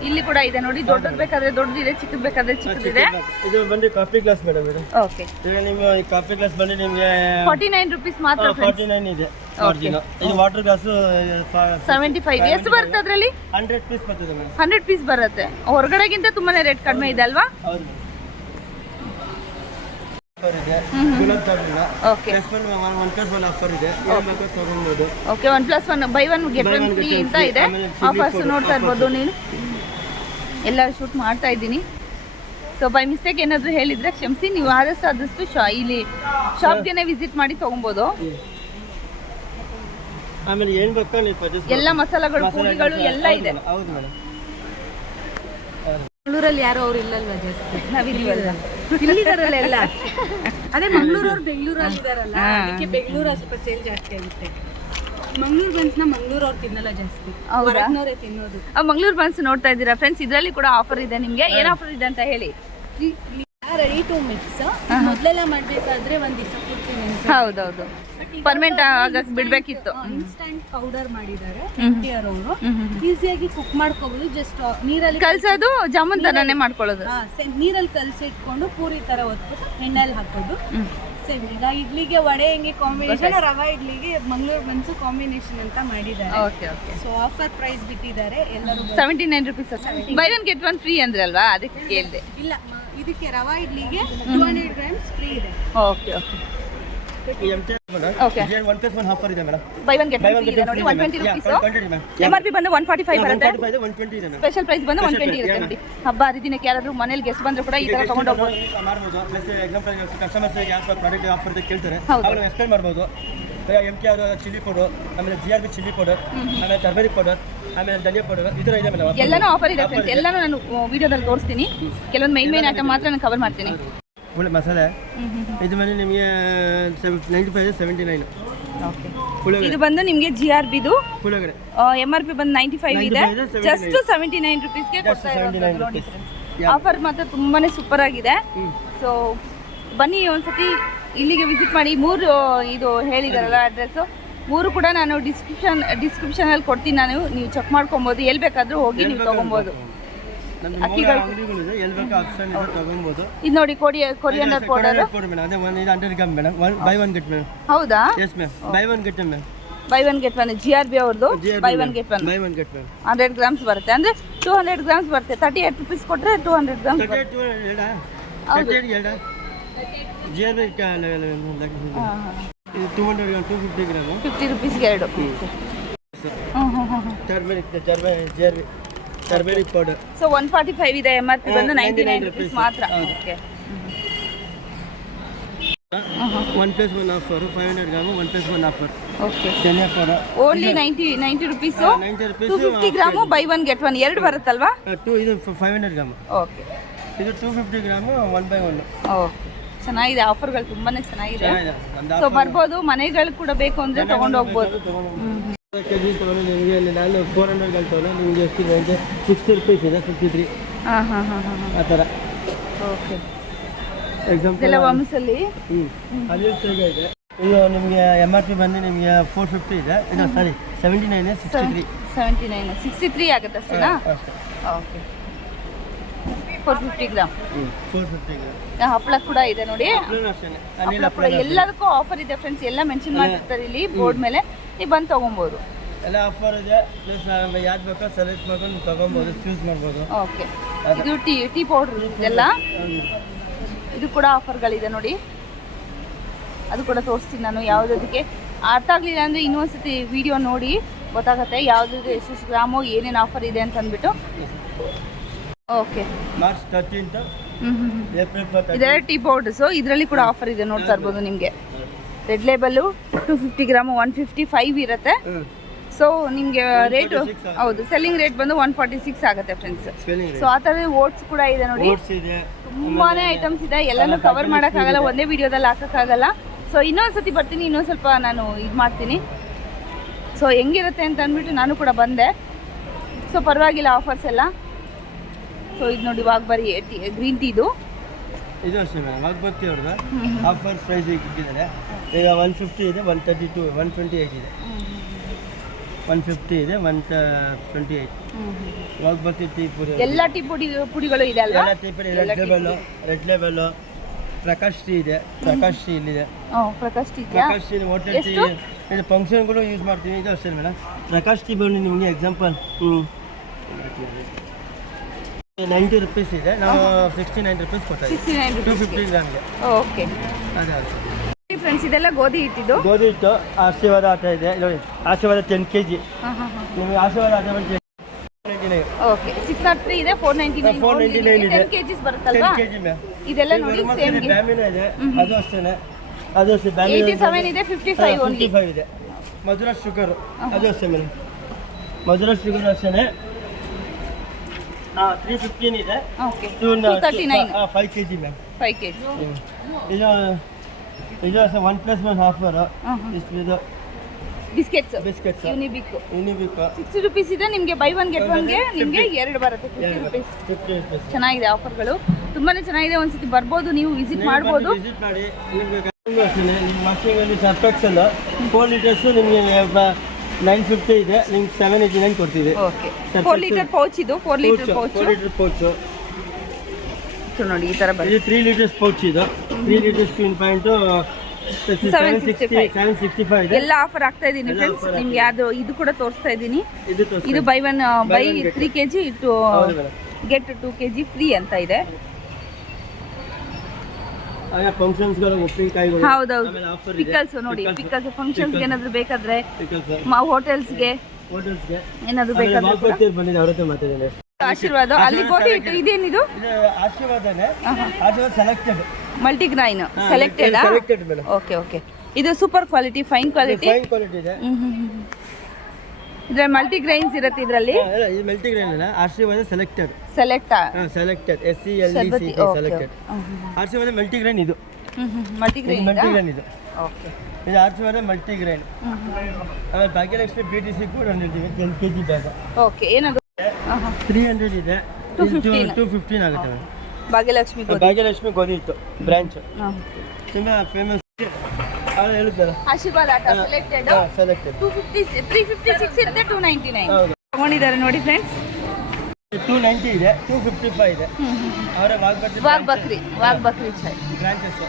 [SPEAKER 1] ಇಲ್ಲಿ ಕೂಡ ಇದೆ ನೋಡಿ. ದೊಡ್ಡದು ಬೇಕಾದ್ರೆ ದೊಡ್ಡದಿದೆ ಚಿಕ್ಕದು ಬೇಕಾದ್ರೆ ಚಿಕ್ಕದಿದೆ.
[SPEAKER 2] ಇದು ಬಂದು ಕಾಫಿ ಗ್ಲಾಸ್ ಮೇಡಮ್ ಇದು.
[SPEAKER 1] ಓಕೆ ಈಗ ನಿಮ್ಮ ಈ ಕಾಫಿ ಗ್ಲಾಸ್ ಬಂದು ನಿಮಗೆ ಫಾರ್ಟಿ ನೈನ್ ರುಪೀಸ್ ಮಾತ್ರ ಫಾರ್ಟಿ ನೈನ್ ಇದೆ. ಒರಿಜಿನಲ್ ಇದು ವಾಟರ್ ಗ್ಲಾಸು ಸೆವೆಂಟಿ ಫೈವ್ ಎಷ್ಟು ಬರುತ್ತೆ ಅದರಲ್ಲಿ ಹಂಡ್ರೆಡ್ ಪೀಸ್ ಬರ್ತದೆ ಮೇಡಮ್ ಹಂಡ್ರೆಡ್ ಪೀಸ್ ಬರುತ್ತೆ. ಹೊರಗಡೆಗಿಂತ ತುಂಬಾನೇ ರೇಟ್ ಕಡಿಮೆ ಇದೆ ಅಲ್ವಾ? ಹೌದು
[SPEAKER 2] ಆಫರ್ ಇದೆ. Gulab jamun okay
[SPEAKER 1] plus one one plus one offer ಇದೆ. ಬೇಕಾದ್ರೂ ತಗೊಳ್ಬೋದು okay one plus one buy one get one free ಅಂತ ಇದೆ. ಆಫರ್ಸ್ ನೋಡ್ತಾ ಇರ್ಬೋದು ನೀನು. ಎಲ್ಲ ಶೂಟ್ ಮಾಡ್ತಾ ಇದ್ದೀನಿ. ಸೊ ಬೈ ಮಿಸ್ಟೇಕ್ ಏನಾದರೂ ಹೇಳಿದ್ರೆ ಕ್ಷಮಿಸಿ ನೀವು ಆದಷ್ಟು ಆದಷ್ಟು ಶಾ ಇಲ್ಲಿ ಶಾಪ್ಗೆನೆ ವಿಸಿಟ್ ಮಾಡಿ ತೊಗೊಬೋದು.
[SPEAKER 2] ಆಮೇಲೆ ಏನು ಬೇಕೋ ನೀವು ಪರ್ಚೇಸ್ ಎಲ್ಲ ಮಸಾಲಗಳು ಪುಡಿಗಳು ಎಲ್ಲ ಇದೆ. ಹೌದು ಮೇಡಮ್.
[SPEAKER 1] ಮಂಗಳೂರಲ್ಲಿ ಯಾರು ಅವ್ರು ಇಲ್ಲಲ್ವಾ ಜಾಸ್ತಿ? ನಾವಿದೀವಲ್ಲ ಇಲ್ಲಿದಾರಲ್ಲ ಎಲ್ಲ? ಅದೇ ಮಂಗಳೂರವ್ರು ಬೆಂಗಳೂರಲ್ಲಿ ಇದಾರಲ್ಲ ಅದಕ್ಕೆ ಬೆಂಗಳೂರು ಸ್ವಲ್ಪ ಸೇಲ್ ಜಾಸ್ತಿ ಆಗುತ್ತೆ. ಮಂಗಳೂರು ಬನ್ಸ್ನ ಮಂಗಳೂರವ್ರು ತಿನ್ನಲ್ಲ ಜಾಸ್ತಿ? ಹೊರಗ್ನವ್ರೇ ತಿನ್ನೋದು. ಮಂಗಳೂರು ಬನ್ಸ್ ನೋಡ್ತಾ ಇದ್ದೀರಾ? ಫ್ರೆಂಡ್ಸ್ ಇದರಲ್ಲಿ ಕೂಡ ಆಫರ್ ಇದೆ ನಿಮಗೆ. ಏನು ಆಫರ್ ಇದೆ ಅಂತ ಹೇಳಿ. ರೆಡಿ ಟು ಮಿಕ್ಸ್ ಮೊದಲೆಲ್ಲ ಮಾಡ್ಬೇಕಾದ್ರೆ ಒಂದ್ ದಿವಸ ಹೌದೌದು. ಪರ್ಮೆಂಟ್ ಆಗಕ್ಕೆ ಬಿಡಬೇಕಿತ್ತು. ಇನ್ಸ್ಟಂಟ್ ಪೌಡರ್ ಮಾಡಿದ್ದಾರೆ ಅವರು. ಈಸಿಯಾಗಿ ಕುಕ್ ಮಾಡ್ಕೋಬಹುದು ಜಸ್ಟ್ ನೀರಲ್ಲಿ ಕಲ್ಸೋದು ಜಾಮೂನ್ ಥರನೇ ಮಾಡ್ಕೊಳ್ಳೋದು. ನೀರಲ್ಲಿ ಕಲಸಿ ಇಟ್ಕೊಂಡು ಪೂರಿ ತರ ಒತ್ಬಿಟ್ಟು ಎಣ್ಣೆಲಿ ಹಾಕೋದು ಈಗ ಇಡ್ಲಿಗೆ ವಡೆ ಹೆಂಗೆ ಕಾಂಬಿನೇಷನ್ ರವೆ ಇಡ್ಲಿಗೆ ಮಂಗಳೂರು ಬನ್ಸು ಕಾಂಬಿನೇಷನ್ ಅಂತ ಮಾಡಿದ್ದಾರೆ. Okay okay so offer price ಬಿಟ್ಟಿದ್ದಾರೆ ಎಲ್ಲರೂ seventy nine rupees buy one get one free ಅಂದ್ರಲ್ವಾ ಅದಕ್ಕೆ ಕೇಳಿದೆ. ಇಲ್ಲ ಇದಕ್ಕೆ ರವೆ ಇಡ್ಲಿಗೆ ಟೂ ಹಂಡ್ರೆಡ್ ಗ್ರಾಮ್ಸ್ ಫ್ರೀ ಇದೆ.
[SPEAKER 2] Okay okay M T Okay. Madam one plus one offer ಇದೆ madam buy one get buy one one free ಇದೆ. ನೋಡಿ one twenty rupees quantity ma'am M R P ಬಂದು ಒನ್ ಫಾರ್ಟಿ ಫೈವ್ ಬರುತ್ತೆ? Special price ಬಂದು one twenty ಇರುತ್ತೆ ನೋಡಿ. ಹಬ್ಬ ಹರಿದಿನಕ್ಕೆ ಯಾರಾದ್ರೂ ಮನೇಲಿ ಗೆಸ್ಟ್ ಬಂದ್ರು ಕೂಡ ಈ ತರ ತಗೊಂಡು ಹೋಗ್ಬೋದು. ಮಾಡ್ಬೋದು. ಪ್ಲಸ್ ಎಕ್ಸಾಂಪಲ್ ಕಸ್ಟಮರ್ಸ್ ಯಾವ ಪ್ರಾಡಕ್ಟ್ ಆಫರ್ ಇದೆ ಕೇಳ್ತಾರೆ. ಅವ್ರು ಎಕ್ಸ್ಪ್ಲೈನ್ ಮಾಡ್ಬೋದು. ಎಂ ಕೆ ಅವರು ಚಿಲ್ಲಿ ಪೌಡರ್ ಆಮೇಲೆ G R B chilli powder
[SPEAKER 1] ಆಮೇಲೆ ಟರ್ಮರಿಕ್ ಪೌಡರ್ ಆಮೇಲೆ ಧನಿಯಾ ಪೌಡರ್ ಈ ಥರ ಇದೆ ಮೇಡಮ್ ಎಲ್ಲಾನು ಆಫರ್ ಇದೆ ಫ್ರೆಂಡ್ಸ್ ಎಲ್ಲಾನು ನಾನು ವಿಡಿಯೋದಲ್ಲಿ ತೋರಿಸ್ತೀನಿ. ಕೆಲವೊಂದು ಮೈನ್ ಮೈನ್ ಐಟಮ್ ಮಾತ್ರ ನಾನು ಕವರ್ ಮಾಡ್ತೀನಿ.
[SPEAKER 2] ಒಳ್ಳೆ ಮಸಾಲೆ ಇದು ಬಂದು ನಿಮಗೆ ನೈಂಟಿ ಫೈವ್ ಸೆವೆಂಟಿ ನೈನ್
[SPEAKER 1] ಇದು ಬಂದು ನಿಮಗೆ ಜಿ ಆರ್ ಬಿದು ಎಂ ಆರ್ ಪಿ ಬಂದು ನೈಂಟಿ ಫೈವ್ ಇದೆ 95 ಇದೆ, ಜಸ್ಟ್ ಸೆವೆಂಟಿ ನೈನ್ ರುಪೀಸ್ಗೆ ಕೊಡ್ತಾ ಇರೋದು ನೋಡಿ ಆಫರ್ ಮಾತ್ರ ತುಂಬಾನೇ ಸೂಪರ್ ಆಗಿದೆ. ಸೊ ಬನ್ನಿ ಒಂದ್ಸತಿ ಇಲ್ಲಿಗೆ ವಿಸಿಟ್ ಮಾಡಿ. ಮೂರು ಇದು ಹೇಳಿದಾರಲ್ಲ ಅಡ್ರೆಸ್ಸು ಮೂರು ಕೂಡ ನಾನು ಡಿಸ್ಕ್ರಿಪ್ಷನ್ ಡಿಸ್ಕ್ರಿಪ್ಷನಲ್ಲಿ ಕೊಡ್ತೀನಿ ನಾನು. ನೀವು ಚೆಕ್ ಮಾಡ್ಕೊಬೋದು. ಎಲ್ಲಿ ಬೇಕಾದರೂ ಹೋಗಿ ನೀವು ತೊಗೊಬೋದು.
[SPEAKER 2] ಅಕ್ಕಿಗಳು. ಅಂಗಡಿಗಳಿದೆ. ಎಲ್ಲಿ ಬೇಕು ಆಪ್ಷನ್ ಇದೆ ತೊಗೊಬೋದು ಇದು ನೋಡಿ ಕೊಡಿ ಕೊರಿಯಂಡರ್ ಪೌಡರ್ ಮೇಡಮ್. ಅದೇ ಇದು madam. One buy one get madam. ಹೌದಾ? Yes
[SPEAKER 1] ma'am buy one get ma'am buy one get one G R B ಅವ್ರದ್ದು buy one get one buy one get one hundred grams ಬರುತ್ತೆ. ಅಂದರೆ two hundred grams ಬರುತ್ತೆ. Thirty eight rupees ಕೊಟ್ಟರೆ two hundred grams
[SPEAKER 2] G R B ಇದು. Two hundred gram two fifty gram
[SPEAKER 1] fifty ರುಪೀಸ್ಗೆ ಎರಡು. Turmeric turmeric G R B turmeric powder. So one forty five ಇದೆ M R P ಬಂದು ninety nine 99 rupees. ಮಾತ್ರ. Okay
[SPEAKER 2] one plus one offer five hundred gram one plus one offer
[SPEAKER 1] okay only ninety ninety rupees two fifty gram buy one get one ಎರಡು ಬರುತ್ತಲ್ವಾ? Two ಇದು five hundred gram okay ಇದು two fifty gram one buy one okay ಚೆನ್ನಾಗಿದೆ ಆಫರ್ಗಳು ತುಂಬಾನೇ ಚೆನ್ನಾಗಿದೆ. So ಬರ್ಬೋದು ಮನೆಗಳು ಕೂಡ ಬೇಕು ಅಂದ್ರೆ ತಗೊಂಡು ಹೋಗ್ಬೋದು ಕೆ ಜಿ ತೊಗೊಂಡು ನಿಮಗೆ ಅಲ್ಲಿ ನಾನು ಫೋರ್ ಹಂಡ್ರೆಡ್ ಗಂಟೆ ತೊಗೊಂಡು ನಿಮಗೆ ಎಷ್ಟು ಇದೆ ಸಿಕ್ಸ್ಟಿ ರುಪೀಸ್ ಇದೆ ಫಿಫ್ಟಿ ತ್ರೀ. ಹಾಂ ಹಾಂ ಹಾಂ ಹಾಂ ಆ ಥರ ಓಕೆ
[SPEAKER 2] ಎಕ್ಸಾಂಪಲ್ ಇದೆಲ್ಲ ವಮ್ಸಲ್ಲಿ ಹ್ಞೂ ಅಲ್ಲಿ ಹೇಗೆ ಇದೆ ಇದು ನಿಮಗೆ ಎಂ ಆರ್ ಪಿ ಬಂದು ನಿಮಗೆ ಫೋರ್ ಫಿಫ್ಟಿ ಇದೆ ಇದು sorry seventy nine sixty three seventy nine sixty three ಆಗುತ್ತೆ ಅಷ್ಟೇನಾ.
[SPEAKER 1] Okay four fifty gram four fifty ಹಪ್ಪಳ ಕೂಡ ಇದೆ ನೋಡಿ ಎಲ್ಲದಕ್ಕೂ ಆಫರ್ ಇದೆ ಫ್ರೆಂಡ್ಸ್ ಎಲ್ಲ ಮೆನ್ಷನ್ ಮಾಡಿರ್ತಾರೆ ಇಲ್ಲಿ ಬೋರ್ಡ್ ಮೇಲೆ. ನೀವು ಬಂದು ತೊಗೊಬೋದು. ಎಲ್ಲ ಆಫರ್ ಇದೆ. ಪ್ಲಸ್ ಯಾವ್ದು ಬೇಕೋ ಸೆಲೆಕ್ಟ್ ಮಾಡ್ಕೊಂಡು ತೊಗೊಬೋದು ಚೂಸ್ ಮಾಡ್ಬೋದು. ಓಕೆ ಇದು ಟೀ ಟೀ ಪೌಡ್ರ್ ಇದೆಲ್ಲ? ಇದು ಕೂಡ ಆಫರ್ಗಳಿದೆ ನೋಡಿ. ಅದು ಕೂಡ ತೋರಿಸ್ತೀನಿ ನಾನು ಯಾವುದಕ್ಕೆ ಅರ್ಥ ಆಗಲಿಲ್ಲ ಅಂದರೆ ಇನ್ನೊಂದ್ಸತಿ ವಿಡಿಯೋ ನೋಡಿ. ಗೊತ್ತಾಗುತ್ತೆ ಯಾವುದಾದ್ರು ಎಷ್ಟು ಗ್ರಾಮು ಏನೇನು ಆಫರ್ ಇದೆ ಅಂತ ಅಂದ್ಬಿಟ್ಟು. ಓಕೆ ಮಾರ್ಚ್ ತರ್ಟೀನ್ತ್ ಹ್ಞೂ ಹ್ಞೂ ಇದೆಲ್ಲ ಟೀ ಪೌಡರ್ಸು ಇದರಲ್ಲಿ ಕೂಡ ಆಫರ್ ಇದೆ ನೋಡ್ತಾ ಇರ್ಬೋದು ನಿಮಗೆ. Red label two fifty gram one fifty five ಇರುತ್ತೆ ಸೊ ನಿಮಗೆ ರೇಟು ಹೌದು ಸೆಲ್ಲಿಂಗ್ ರೇಟ್ ಬಂದು ಒನ್ ಫಾರ್ಟಿ ಸಿಕ್ಸ್ ಆಗುತ್ತೆ ಫ್ರೆಂಡ್ಸ್ ಸೊ ಆ ಥರದ ಓಟ್ಸ್ ಕೂಡ ಇದೆ ನೋಡಿ. ತುಂಬಾನೇ ಐಟಮ್ಸ್ ಇದೆ. ಎಲ್ಲನೂ ಕವರ್ ಮಾಡೋಕ್ಕಾಗಲ್ಲ ಒಂದೇ ವಿಡಿಯೋದಲ್ಲಿ ಹಾಕೋಕ್ಕಾಗಲ್ಲ ಸೊ ಇನ್ನೊಂದು ಸತಿ ಬರ್ತೀನಿ ಇನ್ನೊಂದು ಸ್ವಲ್ಪ ನಾನು ಇದು ಮಾಡ್ತೀನಿ. ಸೊ ಹೆಂಗಿರುತ್ತೆ ಅಂತ ಅಂದ್ಬಿಟ್ಟು ನಾನು ಕೂಡ ಬಂದೆ. ಸೊ ಪರವಾಗಿಲ್ಲ ಆಫರ್ಸ್ ಎಲ್ಲ. ಸೊ ಇದು ನೋಡಿ ವಾಗ್ಬರಿ ಟೀ ಗ್ರೀನ್ ಟೀದು
[SPEAKER 2] ಇದು ಅಷ್ಟೇ ಮೇಡಮ್ ವಾಗ್ಬತ್ತಿ ಅವ್ರದ್ದು. ಆಫರ್ ಪ್ರೈಸ್ ಇಟ್ಟಿದ್ದಾರೆ. ಈಗ ಒನ್ ಫಿಫ್ಟಿ ಇದೆ one thirty two one twenty eight ಇದೆ. ಒನ್ ಫಿಫ್ಟಿ ಇದೆ ಒನ್ ಟ್ವೆಂಟಿ ಏಯ್ಟ್
[SPEAKER 1] ವಾಗ್ಬತ್ತಿ ಟೀ ಪುರಿ ಎಲ್ಲ ಟೀ ಪುಡಿ ಪುಡಿಗಳು ಇದೆ
[SPEAKER 2] ಅಲ್ವಾ? ಎಲ್ಲ ಟೀ ಪುಡಿ red label red label Prakash tea ಇದೆ ಪ್ರಕಾಶ್ ಟೀ ಇಲ್ಲಿದೆ. Prakash tea Prakash tea hotel tea? ಇದು ಫಂಕ್ಷನ್ಗಳು ಯೂಸ್ ಮಾಡ್ತೀವಿ ಇದು ಅಷ್ಟೇ ಮೇಡಮ್ ಪ್ರಕಾಶ್ ಟೀ ಬನ್ನಿ ನಿಮಗೆ ಎಕ್ಸಾಂಪಲ್ ಹ್ಞೂ ನೈಂಟಿ ರುಪೀಸ್ ಇದೆ. ನಾವು ಸಿಕ್ಸ್ಟಿ ನೈನ್ ರುಪೀಸ್ ಕೊಡ್ತಾ
[SPEAKER 1] ಸಿಕ್ಸ್ಟಿ ನೈನ್ ಟೂ ಫಿಫ್ಟಿ ಗ್ರಾಮ್ಗೆ ಓಕೆ. ಅದೇ ಫ್ರೆಂಡ್ಸ್ ಇದೆಲ್ಲ ಗೋಧಿ ಹಿಟ್ಟಿದ್ದು?
[SPEAKER 2] ಗೋಧಿ ಹಿಟ್ಟು ಆಶೀರ್ವಾದ ಆಟ ಇದೆ. ನೋಡಿ ಆಶೀರ್ವಾದ ಟೆನ್ ಕೆ ಜಿ
[SPEAKER 1] ನಿಮಗೆ ಆಶೀರ್ವಾದ ಆಟ ಬಂದು ಓಕೆ. ಸಿಕ್ಸ್ ನಾಟ್ ತ್ರೀ ಇದೆ ಫೋರ್ ನೈಂಟಿ ನೈನ್ 499 ಇದೆ. Ten K Gs ಬರುತ್ತಲ್ವಾ?
[SPEAKER 2] K G ma'am. ಇದೆಲ್ಲ ನೋಡಿ ಸೇಮ್ ಬ್ಯಾಮಿನ ಇದೆ. ಅದು ಅಷ್ಟೇನೆ. ಅದು ಅಷ್ಟೇ ಏಯ್ಟಿ ಸೆವೆನ್ ಇದೆ. ಫಿಫ್ಟಿ ಫೈವ್ ಓನ್ಲಿ ಫೈವ್ ಇದೆ. ಮಧುರ ಶುಗರ್ ಅದು ಅಷ್ಟೇ ಮೇಡಮ್. ಮಧುರ ಶುಗರ್ ಅಷ್ಟೇ ಹಾಂ ತ್ರೀ ಫಿಫ್ಟೀನ್ ಇದೆ. Okay two thirty nine five K G ma'am five K G ಇದು ಇದು ಒನ್ ಪ್ಲಸ್ ಒನ್ ಆಫರ್
[SPEAKER 1] ಇದು biscuits biscuits Unibic Unibic sixty rupees ಇದೆ ನಿಮಗೆ ಬೈ ಒನ್ ಗೆಟ್ ಒನ್ಗೆ ನಿಮಗೆ ಎರಡು ಬರುತ್ತೆ ಫಿಫ್ಟಿ ರುಪೀಸ್ ಚೆನ್ನಾಗಿದೆ ಆಫರ್ಗಳು ತುಂಬಾನೇ ಚೆನ್ನಾಗಿದೆ ಒಂದ್ಸತಿ ಬರ್ಬೋದು ನೀವು ವಿಸಿಟ್ ಮಾಡ್ಬೋದು.
[SPEAKER 2] ವಿಸಿಟ್ ಮಾಡಿ ನಿಮ್ಮ ವಾಷಿಂಗಲ್ಲಿ ಸರ್ಫೆಕ್ಸಲ್ ಫೋರ್ ಲೀಟರ್ಸ್ ನಿಮಗೆ ನೈನ್ ಫಿಫ್ಟಿ ಇದೆ ನಿಮ್ಗೆ ಸೆವೆನ್ ಏಯ್ಟಿ ನೈನ್
[SPEAKER 1] ಕೊಡ್ತೀವಿ ಓಕೆ ಫೋರ್ ಲೀಟರ್ ಪೌಚ್ ಇದು four litre pouch four litre pouch ನೋಡಿ ಈ ಥರ ಬರುತ್ತೆ. ಇದು ತ್ರೀ ಲೀಟರ್ಸ್ ಪೌಚ್ ಇದು. Three litres pin point seven sixty 765. Seven sixty five ಎಲ್ಲ ಆಫರ್ ಆಗ್ತಾ ಇದ್ದೀನಿ ಫ್ರೆಂಡ್ಸ್ ನಿಮ್ಗೆ ಯಾವ್ದು ಇದು ಕೂಡ ತೋರಿಸ್ತಾ ಇದ್ದೀನಿ. ಇದು buy one buy three K G to get two K G free ಅಂತ ಇದೆ. ಹೌದೌದು. ಪಿಕಲ್ಸ್ ನೋಡಿ ಪಿಕಲ್ಸ್ ಫಂಕ್ಷನ್ಸ್ಗೆ ಏನಾದ್ರು ಬೇಕಾದ್ರೆ ಹೋಟೆಲ್ಸ್ಗೆ ಏನಾದರೂ ಬೇಕಾದ್ರೆ ಆಶೀರ್ವಾದ. ಅಲ್ಲಿ ಗೋಧಿ ಹಿಟ್ಟು ಇದೇನಿದು? ಇದು ಆಶೀರ್ವಾದನೇ. Aashirvaad selected selected okay okay ಇದು super quality fine quality fine quality ಇದೆ. ಇದ್ರಲ್ಲಿ ಮಲ್ಟಿ ಗ್ರೈನ್ಸ್ ಇರುತ್ತೆ ಇದರಲ್ಲಿ?
[SPEAKER 2] ಇದು ಮಲ್ಟಿ ಗ್ರೈನ್ ಅಲ್ಲ. Aashirvaad selected select selected S C L E C selected Aashirvaad multi grain ಇದು. ಮಲ್ಟಿ ಗ್ರೈನ್ ಮಲ್ಟಿ ಗ್ರೈನ್ ಇದು okay ಇದು. ಆಶೀರ್ವಾದ ಮಲ್ಟಿ ಗ್ರೈನ್ ಆಮೇಲೆ ಭಾಗ್ಯಲಕ್ಷ್ಮಿ ಬಿ ಟಿ ಸಿ ಕೂಡ ಹೊಂದಿದ್ದೀವಿ ten K G bag okay ಏನದು? ಹಾಂ ತ್ರೀ ಹಂಡ್ರೆಡ್ ಇದೆ. 215. Two fifteen ಆಗುತ್ತೆ. ಭಾಗ್ಯಲಕ್ಷ್ಮಿ ಭಾಗ್ಯಲಕ್ಷ್ಮಿ ಗೋಧಿ ಇತ್ತು ಬ್ರಾಂಚ್ ತುಂಬಾ ಫೇಮಸ್
[SPEAKER 1] ಆಶೀರ್ವಾದ ಆಟ selected selected two fifty three fifty six ಇರುತ್ತೆ ಟೂ ನೈಂಟಿ ನೈನ್ ಹೌದು. ತಗೊಂಡಿದ್ದಾರೆ ನೋಡಿ ಫ್ರೆಂಡ್ಸ್ ಟೂ ನೈಂಟಿ ಇದೆ ಟೂ ಫಿಫ್ಟಿ ಫೈವ್ ಇದೆ ಅವರ ವಾಗ್ ಬಕ್ರಿ ವಾಗ್ ಬಕ್ರಿ ಚಾಯ್ ಬ್ರಾಂಚಸ್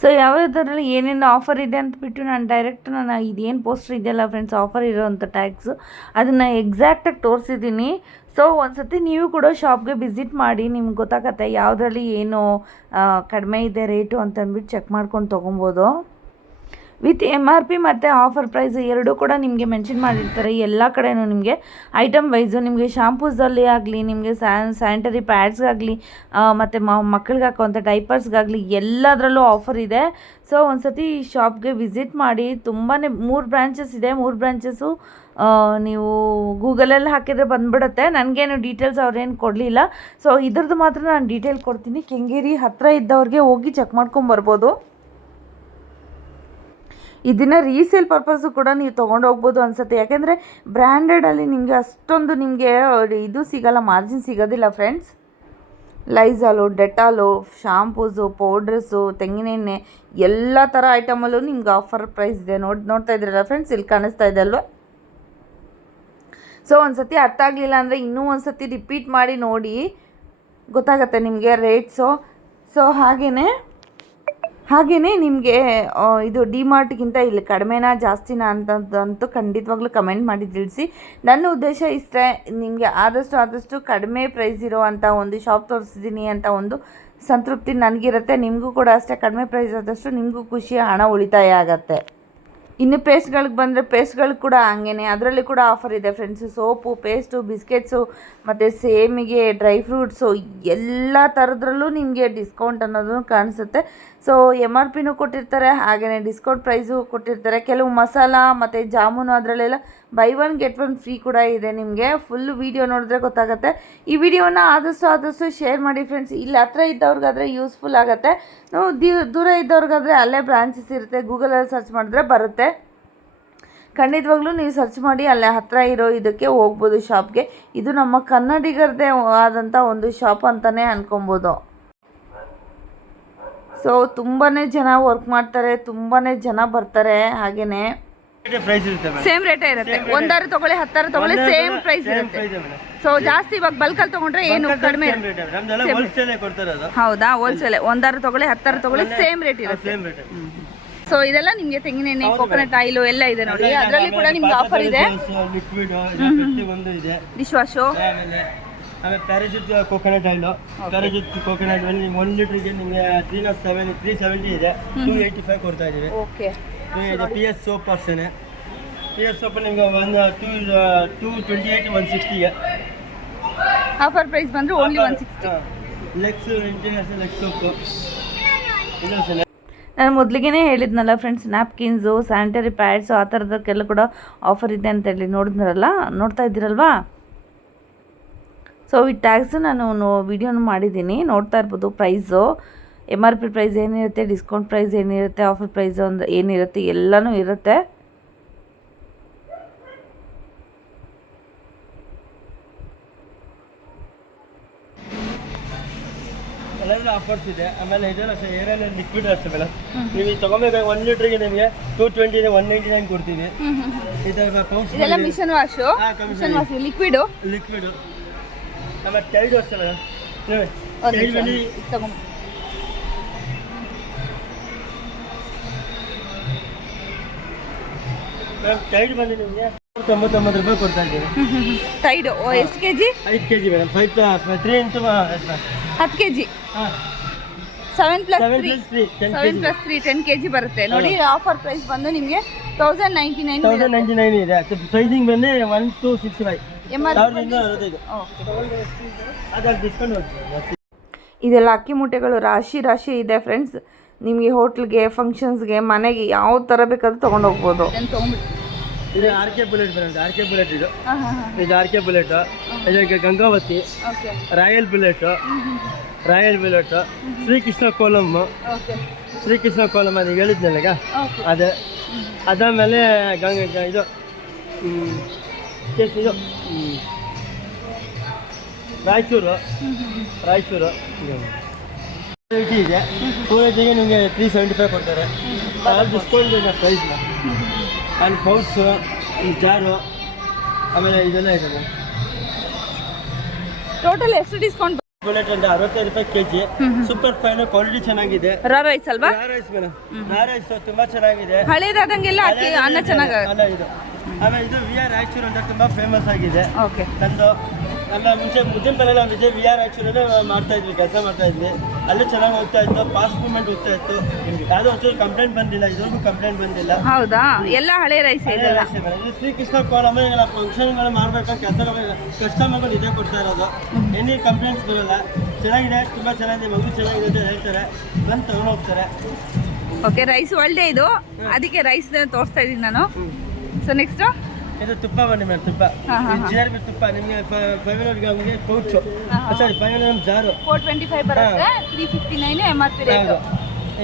[SPEAKER 1] ಸೊ ಯಾವ್ಯಾವ್ದರಲ್ಲಿ ಏನೇನು ಆಫರ್ ಇದೆ ಅಂತ ಬಿಟ್ಟು ನಾನು ಡೈರೆಕ್ಟ್ ನಾನು ಇದೇನು ಪೋಸ್ಟರ್ ಇದೆಯಲ್ಲ ಫ್ರೆಂಡ್ಸ್ ಆಫರ್ ಇರೋವಂಥ ಟ್ಯಾಗ್ಸು ಅದನ್ನು ಎಕ್ಸಾಕ್ಟಾಗಿ ತೋರಿಸಿದ್ದೀನಿ. ಸೊ ಒಂದ್ಸತಿ ನೀವು ಕೂಡ ಶಾಪ್ಗೆ ವಿಸಿಟ್ ಮಾಡಿ, ನಿಮ್ಗೆ ಗೊತ್ತಾಗತ್ತೆ ಯಾವುದ್ರಲ್ಲಿ ಏನು ಕಡಿಮೆ ಇದೆ ರೇಟು ಅಂತಂದ್ಬಿಟ್ಟು ಚೆಕ್ ಮಾಡ್ಕೊಂಡು ತೊಗೊಬೋದು. ವಿತ್ ಎಂ ಆರ್ ಪಿ ಮತ್ತು ಆಫರ್ ಪ್ರೈಸ್ ಎರಡೂ ಕೂಡ ನಿಮಗೆ ಮೆನ್ಷನ್ ಮಾಡಿರ್ತಾರೆ. ಎಲ್ಲ ಕಡೆನೂ ನಿಮಗೆ ಐಟಮ್ ವೈಸು ನಿಮಗೆ ಶಾಂಪೂಸಲ್ಲಿ ಆಗಲಿ, ನಿಮಗೆ ಸ್ಯಾನ್ ಸ್ಯಾನಿಟರಿ ಪ್ಯಾಡ್ಸ್ಗಾಗಲಿ ಮತ್ತು ಮಕ್ಕಳಿಗೆ ಹಾಕೋವಂಥ ಡೈಪರ್ಸ್ಗಾಗಲಿ ಎಲ್ಲದರಲ್ಲೂ ಆಫರ್ ಇದೆ. ಸೊ ಒಂದ್ಸತಿ ಶಾಪ್ಗೆ ವಿಸಿಟ್ ಮಾಡಿ ತುಂಬಾ ಮೂರು ಬ್ರಾಂಚಸ್ ಇದೆ. ಮೂರು ಬ್ರ್ಯಾಂಚಸ್ಸು ನೀವು ಗೂಗಲಲ್ಲಿ ಹಾಕಿದರೆ ಬಂದ್ಬಿಡುತ್ತೆ. ನನಗೇನು ಡೀಟೇಲ್ಸ್ ಅವ್ರೇನು ಕೊಡಲಿಲ್ಲ. ಸೊ ಇದ್ರದ್ದು ಮಾತ್ರ ನಾನು ಡೀಟೇಲ್ ಕೊಡ್ತೀನಿ. ಕೆಂಗೇರಿ ಹತ್ತಿರ ಇದ್ದವ್ರಿಗೆ ಹೋಗಿ ಚೆಕ್ ಮಾಡ್ಕೊಂಬರ್ಬೋದು ಇದನ್ನು ರೀಸೇಲ್ ಪರ್ಪಸ್ಸು ಕೂಡ ನೀವು ತೊಗೊಂಡು ಹೋಗ್ಬೋದು ಅನಿಸುತ್ತೆ. ಯಾಕೆಂದರೆ ಬ್ರ್ಯಾಂಡೆಡಲ್ಲಿ ನಿಮಗೆ ಅಷ್ಟೊಂದು ನಿಮಗೆ ಇದು ಸಿಗಲ್ಲ ಮಾರ್ಜಿನ್ ಸಿಗೋದಿಲ್ಲ ಫ್ರೆಂಡ್ಸ್ ಲೈಸಾಲು ಡೆಟಾಲು ಶಾಂಪೂಸು ಪೌಡ್ರಸ್ಸು ತೆಂಗಿನೆಣ್ಣೆ, ಎಲ್ಲ ಥರ ಐಟಮಲ್ಲೂ ನಿಮ್ಗೆ ಆಫರ್ ಪ್ರೈಸ್ ಇದೆ. ನೋಡಿ, ನೋಡ್ತಾ ಇದ್ದೀರಲ್ಲ ಫ್ರೆಂಡ್ಸ್ ಇಲ್ಲಿ ಕಾಣಿಸ್ತಾ ಇದೆ ಅಲ್ವಾ? ಸೊ ಒಂದು ಸತಿ ಅರ್ಥ ಆಗಲಿಲ್ಲ ಅಂದರೆ ಇನ್ನೂ ಒಂದು ಸತಿ ರಿಪೀಟ್ ಮಾಡಿ ನೋಡಿ. ಗೊತ್ತಾಗತ್ತೆ ನಿಮಗೆ ರೇಟ್ಸು ಸೊ ಹಾಗೆಯೇ ಹಾಗೆಯೇ ನಿಮಗೆ ಇದು ಡಿಮಾರ್ಟ್ಗಿಂತ ಇಲ್ಲಿ ಕಡಿಮೆನಾ ಜಾಸ್ತಿನಾ ಅಂತಂತೂ ಖಂಡಿತವಾಗ್ಲೂ ಕಮೆಂಟ್ ಮಾಡಿ ತಿಳಿಸಿ. ನನ್ನ ಉದ್ದೇಶ ಇಷ್ಟೇ, ನಿಮಗೆ ಆದಷ್ಟು ಆದಷ್ಟು ಕಡಿಮೆ ಪ್ರೈಸ್ ಇರೋವಂಥ ಒಂದು ಶಾಪ್ ತೋರಿಸಿದ್ದೀನಿ ಅಂತ ಒಂದು ಸಂತೃಪ್ತಿ ನನಗಿರುತ್ತೆ. ನಿಮಗೂ ಕೂಡ ಅಷ್ಟೇ ಕಡಿಮೆ ಪ್ರೈಸ್ ಆದಷ್ಟು ನಿಮಗೂ ಖುಷಿ ಹಣ ಉಳಿತಾಯ ಆಗತ್ತೆ. ಇನ್ನು ಪೇಸ್ಟ್ಗಳಿಗೆ ಬಂದರೆ ಪೇಸ್ಟ್ಗಳು ಕೂಡ ಹಂಗೇನೆ. ಅದರಲ್ಲಿ ಕೂಡ ಆಫರ್ ಇದೆ ಫ್ರೆಂಡ್ಸು ಸೋಪು ಪೇಸ್ಟು ಬಿಸ್ಕೆಟ್ಸು ಮತ್ತು ಸೇಮಿಗೆ ಡ್ರೈ ಫ್ರೂಟ್ಸು ಎಲ್ಲ ಥರದ್ರಲ್ಲೂ ನಿಮಗೆ ಡಿಸ್ಕೌಂಟ್ ಅನ್ನೋದು ಕಾಣಿಸುತ್ತೆ. ಸೊ ಎಂ ಆರ್ ಪಿನೂ ಕೊಟ್ಟಿರ್ತಾರೆ ಹಾಗೆಯೇ ಡಿಸ್ಕೌಂಟ್ ಪ್ರೈಸು ಕೊಟ್ಟಿರ್ತಾರೆ. ಕೆಲವು ಮಸಾಲ ಮತ್ತು ಜಾಮೂನು ಅದರಲ್ಲೆಲ್ಲ buy one get one free ಕೂಡ ಇದೆ ನಿಮಗೆ. ಫುಲ್ ವೀಡಿಯೋ ನೋಡಿದ್ರೆ ಗೊತ್ತಾಗುತ್ತೆ. ಈ ವಿಡಿಯೋನ ಆದಷ್ಟು ಆದಷ್ಟು ಶೇರ್ ಮಾಡಿ ಫ್ರೆಂಡ್ಸ್ ಇಲ್ಲಿ ಹತ್ರ ಇದ್ದವ್ರಿಗಾದರೆ ಯೂಸ್ಫುಲ್ ಆಗುತ್ತೆ. ನಾವು ದೂರ ಇದ್ದವ್ರಿಗಾದರೆ ಅಲ್ಲೇ ಬ್ರಾಂಚಸ್ ಇರುತ್ತೆ. ಗೂಗಲಲ್ಲಿ ಸರ್ಚ್ ಮಾಡಿದ್ರೆ ಬರುತ್ತೆ. ಖಂಡಿತವಾಗ್ಲೂ ನೀವು ಸರ್ಚ್ ಮಾಡಿ ಅಲ್ಲೇ ಹತ್ತಿರ ಇರೋ ಇದಕ್ಕೆ ಹೋಗ್ಬೋದು ಶಾಪ್ಗೆ ಇದು ನಮ್ಮ ಕನ್ನಡಿಗರದೇ ಆದಂಥ ಒಂದು ಶಾಪ್ ಅಂತಲೇ ಅನ್ಕೊಬೋದು. ಸೊ ತುಂಬಾ ಜನ ವರ್ಕ್ ಮಾಡ್ತಾರೆ ತುಂಬಾ ಜನ ಬರ್ತಾರೆ ಹಾಗೆಯೇ ಪ್ರೈಸ್ ಇರುತ್ತೆ ಮೇಡಮ್ ಸೇಮ್ ರೇಟೇ ಇರುತ್ತೆ. ಒಂದಾರು ತಗೊಳ್ಳಿ ಹತ್ತಾರು ತಗೊಳ್ಳಿ ಸೇಮ್ ಪ್ರೈಸ್ ಇರುತ್ತೆ. ಸೊ ಜಾಸ್ತಿ ಇವಾಗ ಬಲ್ಕಲ್ಲಿ ತಗೊಂಡ್ರೆ ಏನು ಕಡಿಮೆ ಹೌದಾ? ಹೋಲ್ಸೇಲ್ ಒಂದಾರು ತಗೊಳ್ಳಿ ಹತ್ತಾರು ತಗೊಳ್ಳಿ ಸೇಮ್ ರೇಟ್ ಇರುತ್ತೆ. ಸೇಮ್ ರೇಟ್ ಸೊ ಇದೆಲ್ಲ ನಿಮಗೆ ತೆಂಗಿನೆಣ್ಣೆ ಕೋಕೋನಟ್ ಆಯಿಲ್ ಎಲ್ಲ ಇದೆ ನೋಡಿ. ಅದರಲ್ಲಿ ಕೂಡ ನಿಮ್ಗೆ ಆಫರ್ ಇದೆ.
[SPEAKER 2] ಲಿಕ್ವಿಡ್ ಒಂದು ಇದೆ. ಡಿಶ್ ವಾಶು ಆಮೇಲೆ parachute coconut oil parachute coconut oil ನಿಮ್ಗೆ ಒನ್ ಲೀಟ್ರಿಗೆ ನಿಮಗೆ three nought seven three seventy ಇದೆ. ಟೂ ಏಯ್ಟಿ ಫೈವ್ ಕೊಡ್ತಾ ಇದ್ದೀವಿ. ಓಕೆ ಪಿ ಎಸ್ ಸೋಪ್ ಅಷ್ಟೇ ಪಿ ಎಸ್ ಸೋಪ್ ನಿಮಗೆ ಒಂದು two two twenty eight one ಸಿಕ್ಸ್ಟಿಗೆ
[SPEAKER 1] offer price ಬಂದ್ರೆ only one sixty Lux international Lux soap ಇದು ಅಷ್ಟೇ ನಾನು ಮೊದಲಿಗೆ ಹೇಳಿದ್ನಲ್ಲ ಫ್ರೆಂಡ್ಸ್ ನ್ಯಾಪ್ಕಿನ್ಸು ಸ್ಯಾನಿಟರಿ ಪ್ಯಾಡ್ಸು ಆ ಥರದಕ್ಕೆಲ್ಲ ಕೂಡ ಆಫರ್ ಇದೆ ಅಂತ ಹೇಳಿ ನೋಡಿದ್ರಲ್ಲ ನೋಡ್ತಾ ಇದ್ದೀರಲ್ವಾ? ಸೊ ಈ ಟ್ಯಾಗ್ಸು ನಾನು ವಿಡಿಯೋನು ಮಾಡಿದ್ದೀನಿ, ನೋಡ್ತಾ ಇರ್ಬೋದು price M R P price ಏನಿರುತ್ತೆ ಡಿಸ್ಕೌಂಟ್ ಪ್ರೈಸ್ ಏನಿರುತ್ತೆ ಆಫರ್ ಪ್ರೈಸ್ ಒಂದು ಏನಿರುತ್ತೆ, ಎಲ್ಲನೂ ಇರುತ್ತೆ. ಎಲ್ಲದೂ ಆಫರ್ಸ್ ಇದೆ. ಆಮೇಲೆ ಇದೆಲ್ಲ ಸರ್ ಏನೇನು ಲಿಕ್ವಿಡ್ ಅಷ್ಟೇ ಮೇಡಮ್? ನೀವು ತೊಗೊಬೇಕಾಗಿ ಒನ್ ಲೀಟ್ರಿಗೆ ನಿಮಗೆ two twenty one ninety nine ಕೊಡ್ತೀವಿ. ಇದೆಲ್ಲ ಇದೆಲ್ಲ machine wash machine wash liquid liquid
[SPEAKER 2] ಆಮೇಲೆ ಟೈಡ್ ಅಷ್ಟೇ ಮೇಡಮ್. ತಗೊಂಡು ಮೇಡಮ್ ಟೈಡ್ ಬಂದು ನಿಮಗೆ
[SPEAKER 1] ತೊಂಬತ್ತೊಂಬತ್ತು ರೂಪಾಯಿ ಕೊಡ್ತಾ ಇದ್ದೀವಿ ಟೈಡು ಎಷ್ಟು ಕೆ ಜಿ ಐದು K G madam five three into ಹತ್ತು K G seven plus seven plus three ten K G ಬರುತ್ತೆ. ನೋಡಿ ಆಫರ್ ಪ್ರೈಸ್ ಬಂದು ನಿಮಗೆ thousand ninety nine
[SPEAKER 2] thousand ninety nine ಇದೆ
[SPEAKER 1] ಪ್ರೈಸಿಂಗ್ ಬಂದು ಒನ್ ಟು ಸಿಕ್ಸ್ ಫೈವ್ ಇದೆಲ್ಲ ಅಕ್ಕಿ ಮೂಟೆಗಳು ರಾಶಿ ರಾಶಿ ಇದೆ ಫ್ರೆಂಡ್ಸ್ ನಿಮಗೆ ಹೋಟ್ಲ್ಗೆ ಫಂಕ್ಷನ್ಸ್ಗೆ ಮನೆಗೆ ಯಾವ ಥರ ಬೇಕಾದ್ರೂ ತೊಗೊಂಡೋಗ್ಬೋದು
[SPEAKER 2] ಇದು ಆರ್ ಕೆ ಬುಲೆಟ್ ಬರುತ್ತೆ ಆರ್ ಕೆ ಬುಲೆಟ್ ಇದು. ಇದು ಆರ್ ಕೆ ಬುಲೆಟ್. ಇದಕ್ಕೆ Gangavathi royal bullet royal bullet Srikrishna Kolam okay. Srikrishna Kolam ಅದು ಹೇಳಿದ್ನಲ್ಲ ಅದು ಅದೇ. ಅದಾದಮೇಲೆ ಗಂಗ ಇದು ಇದು. ರಾಯಚೂರು. ರಾಯಚೂರು. ಇದೆ. ಏಯ್ಟಿಗೆ ನಿಮಗೆ ತ್ರೀ ಸೆವೆಂಟಿ ಫೈವ್ ಕೊಡ್ತಾರೆ ಡಿಸ್ಕೌಂಟ್ ಇದೆ ಪ್ರೈಸ್ನ ಆ್ಯಂಡ್ ಪೌಚು ಜಾರು ಆಮೇಲೆ ಇದೆಲ್ಲ ಇದೆ
[SPEAKER 1] ಟೋಟಲ್ ಎಷ್ಟು ಡಿಸ್ಕೌಂಟ್
[SPEAKER 2] ಬುಲೆಟ್ ಒಂದು ಅರವತ್ತೈದು ರೂಪಾಯಿ K G super fine quality ಚೆನ್ನಾಗಿದೆ. ರಾ ರೈಸ್ ಅಲ್ವಾ? Raw rice madam raw rice ತುಂಬಾ ಚೆನ್ನಾಗಿದೆ.
[SPEAKER 1] ಹಳೇದಾದಂಗೆಲ್ಲ ಅಕ್ಕಿ ಅನ್ನ ಚೆನ್ನಾಗಿ
[SPEAKER 2] ಅಲ್ಲ ಇದು. ಆಮೇಲೆ ಇದು ವಿ ಆರ್ ರಾಯಚೂರು ಅಂತ ತುಂಬಾ ಫೇಮಸ್ ಆಗಿದೆ. ಓಕೆ ನಂದು ನನ್ನ ಮುಂಚೆ ಮುದ್ದಿನ ಪಲ್ಲೆಲ್ಲ ವಿಜಯ್ ವಿ ಆರ್ ಆ್ಯಕ್ಚುಲೇ ಮಾಡ್ತಾ ಇದ್ವಿ ಕೆಲಸ ಮಾಡ್ತಾ ಇದ್ವಿ. ಅಲ್ಲೂ ಚೆನ್ನಾಗಿ ಹೋಗ್ತಾ ಇತ್ತು ಪಾಸ್ ಮೂವ್ಮೆಂಟ್ ಹೋಗ್ತಾ ಇತ್ತು. ಯಾವುದೋ ಒಂಚೂರು ಕಂಪ್ಲೇಂಟ್ ಬಂದಿಲ್ಲ ಇದ್ರಿಗೂ ಕಂಪ್ಲೇಂಟ್ ಬಂದಿಲ್ಲ.
[SPEAKER 1] ಹೌದಾ? ಎಲ್ಲ ಹಳೆ ರೈಸ್
[SPEAKER 2] ಇದೆಲ್ಲ. ಶ್ರೀಕೃಷ್ಣ ಕೋಲ್ ಆಮೇಲೆ ಫಂಕ್ಷನ್ಗಳು ಮಾಡ್ಬೇಕು ಕೆಲಸ ಕಸ್ಟಮರ್ಗಳು ಇದೇ ಕೊಡ್ತಾ ಇರೋದು. ಎನಿ ಕಂಪ್ಲೇಂಟ್ಸ್ ಬರೋಲ್ಲ. ಚೆನ್ನಾಗಿದೆ ತುಂಬ ಚೆನ್ನಾಗಿದೆ
[SPEAKER 1] ಮಗು ಚೆನ್ನಾಗಿದೆ ಅಂತ ಹೇಳ್ತಾರೆ. ಬಂದು ತಗೊಂಡು ಹೋಗ್ತಾರೆ. ಓಕೆ ರೈಸ್ ಒಳ್ಳೆ ಇದು. ಅದಕ್ಕೆ ರೈಸ್ ತೋರಿಸ್ತಾ ಇದ್ದೀನಿ ನಾನು. ಸೊ ನೆಕ್ಸ್ಟ್
[SPEAKER 2] ಇದು ತುಪ್ಪ. ಬನ್ನಿ ಮೇಡಮ್ ತುಪ್ಪ. ಜಿ ಆರ್ ಬಿ ತುಪ್ಪ ನಿಮಗೆ five hundred ಗ್ರಾಮ್ಗೆ pouch sorry five hundred jar. Four twenty five ಬರುತ್ತೆ three fifty nine M R P rate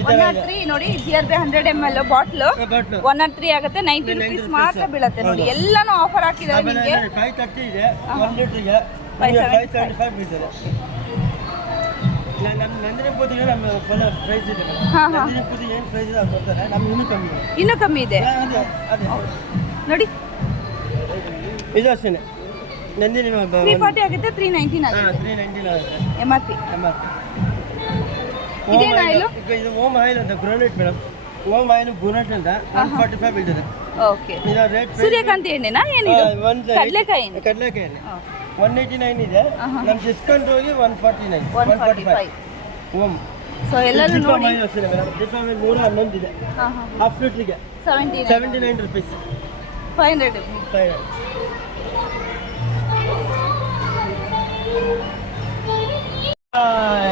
[SPEAKER 1] one nought three ನೋಡಿ G R B hundred M L bottle bottle one or three ಆಗುತ್ತೆ ninety rupees ಮಾತ್ರ ಬೀಳುತ್ತೆ ನೋಡಿ. ಎಲ್ಲಾನು offer ಹಾಕಿದ್ದಾರೆ
[SPEAKER 2] ನಿಮಗೆ. Five thirty ಇದೆ. ಒನ್ ಲೀಟ್ರಿಗೆ ಫೈವ್ ಸೆವೆಂಟಿ ಫೈವ್ ಬೀಳ್ತದೆ. ಇನ್ನೂ ಕಮ್ಮಿ ಇದೆ. ನೋಡಿ. ಇದು ಅಷ್ಟೇ ನಂದಿನಿ ತ್ರೀ ಫಾರ್ಟಿ ಆಗುತ್ತೆ ತ್ರೀ ನೈಂಟೀನ್ ಹಾಂ
[SPEAKER 1] ಆಗುತ್ತೆ. ತ್ರೀ ನೈಂಟೀನ್ ಆಗುತ್ತೆ. M R P M R
[SPEAKER 2] ಇದೇನು ಆಯಿಲು ಇದು ಓಮ್ ಆಯಿಲ್ ಅಂತ groundnut madam. Om oil groundnut ಅಂತ ಒನ್ ಫಾರ್ಟಿ ಫೈವ್ ಬೀಳ್ತದೆ
[SPEAKER 1] ಓಕೆ ಇದು ರೇಟ್ ಸೂರ್ಯಕಾಂತಿ ಎಣ್ಣೆನಾ? ಏನಿದು?
[SPEAKER 2] ಒಂದು ಕಡಲೆಕಾಯಿ ಎಣ್ಣೆ. ಕಡಲೆಕಾಯಿ ಎಣ್ಣೆ. ಒನ್ ಏಯ್ಟಿ ನೈನ್ ಇದೆ. ನಮ್ಮ ಡಿಸ್ಕೌಂಟ್ ಹೋಗಿ one forty nine one forty five
[SPEAKER 1] Om. So ಎಲ್ಲರೂ ನೋಡಿ. ನೂರ ಹನ್ನೊಂದಿದೆ. ಹಾ ಹಾಂ ಹಾಫ್ ಲೀಟ್ರಿಗೆ seventy seventy nine rupees five hundred five